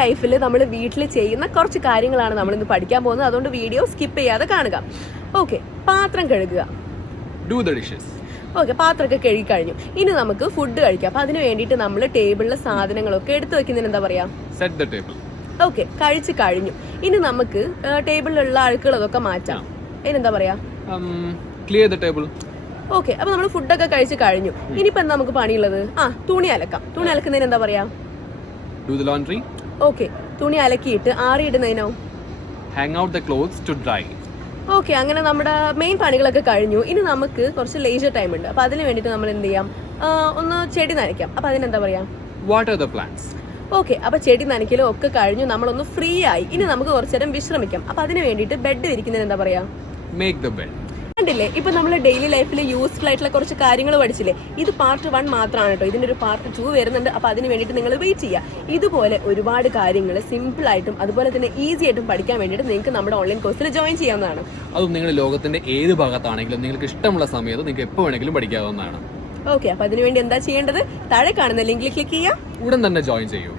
ലൈഫിൽ നമ്മൾ വീട്ടിൽ ചെയ്യുന്ന കുറച്ച് കാര്യങ്ങളാണ് നമ്മളിന്ന് പഠിക്കാൻ പോകുന്നത്. അതുകൊണ്ട് വീഡിയോ സ്കിപ്പ് ചെയ്യാതെ കാണുക. ഓക്കെ പാത്രം കഴുകുക. ഡു ദ ഡിഷസ് ഓക്കെ പാത്രമൊക്കെ കഴുകി കഴിഞ്ഞു. ഇനി നമുക്ക് ഫുഡ് കഴിക്കാം. അപ്പൊ അതിന് വേണ്ടിയിട്ട് നമ്മൾ ടേബിളിലെ സാധനങ്ങളൊക്കെ എടുത്തു വെക്കുന്നതിന് എന്താ പറയാ? സെറ്റ് ദ ടേബിൾ ഓക്കെ കഴിച്ചു കഴിഞ്ഞു. ഇനി നമുക്ക് ടേബിളിലുള്ള അഴുക്കുകളതൊക്കെ മാറ്റാം. അതിനെന്താ പറയാ? ക്ലിയർ ദ ടേബിൾ ഓക്കെ അപ്പൊ നമ്മൾ ഫുഡൊക്കെ കഴിച്ചു കഴിഞ്ഞു. ഇനിയിപ്പോ എന്താ നമുക്ക് പണിയുള്ളത്? ആ തുണി അലക്കാം. തുണി അലക്കുന്നതിന് എന്താ പറയാ? ഡു ദ ലോണ്ട്രി ഓക്കെ തുണി അലക്കിയിട്ട് ആറിയിടുന്നതിനോ? Hang out the clothes to dry okay അങ്ങനെ നമ്മുടെ മെയിൻ പണികളൊക്കെ കഴിഞ്ഞു. ഇനി നമുക്ക് കുറച്ച് ലേജർ ടൈം ഉണ്ട്. അപ്പൊ അതിന് വേണ്ടിയിട്ട് നമ്മൾ എന്ത് ചെയ്യാം? ഒന്ന് ചെടി നനയ്ക്കാം. അപ്പൊ അതിനെന്താ പറയാ? വാട്ടർ ദ പ്ലാന്റ്സ് ഓക്കെ അപ്പൊ ചെടി നനയ്ക്കലും ഒക്കെ കഴിഞ്ഞു. നമ്മളൊന്ന് ഫ്രീ ആയി. ഇനി നമുക്ക് കുറച്ചു നേരം വിശ്രമിക്കാം. അപ്പൊ അതിന് വേണ്ടിയിട്ട് ബെഡ് വിരിക്കുന്നതിന് എന്താ പറയാ? മേക്ക് ദ ബെഡ് കണ്ടില്ലേ? ഇപ്പൊ നമ്മൾ ഡെയിലി ലൈഫിൽ യൂസ്ഫുൾ ആയിട്ടുള്ള കുറച്ച് കാര്യങ്ങൾ പഠിച്ചില്ലേ? ഇത് പാർട്ട് വൺ മാത്രമാണ് കേട്ടോ ഇതിന്റെ ഒരു പാർട്ട് ടു വരുന്നുണ്ട്. അപ്പൊ അതിന് വേണ്ടിയിട്ട് നിങ്ങൾ വെയിറ്റ് ചെയ്യുക. ഇതുപോലെ ഒരുപാട് കാര്യങ്ങൾ സിമ്പിൾ ആയിട്ടും അതുപോലെ തന്നെ ഈസി ആയിട്ടും പഠിക്കാൻ വേണ്ടിയിട്ട് നിങ്ങൾക്ക് നമ്മുടെ ഓൺലൈൻ കോഴ്സിൽ ജോയിൻ ചെയ്യാവുന്നതാണ്. അതും നിങ്ങൾ ലോകത്തിന്റെ ഏത് ഭാഗത്താണെങ്കിലും നിങ്ങൾക്ക് ഇഷ്ടമുള്ള സമയത്ത് നിങ്ങൾക്ക് എപ്പോൾ വേണമെങ്കിലും പഠിക്കാവുന്നതാണ്. ഓക്കെ അപ്പൊ അതിനുവേണ്ടി എന്താ ചെയ്യേണ്ടത്? താഴെ കാണുന്ന ലിങ്കിൽ ക്ലിക്ക് ചെയ്യുക. ഉടൻ തന്നെ ജോയിൻ ചെയ്യൂ.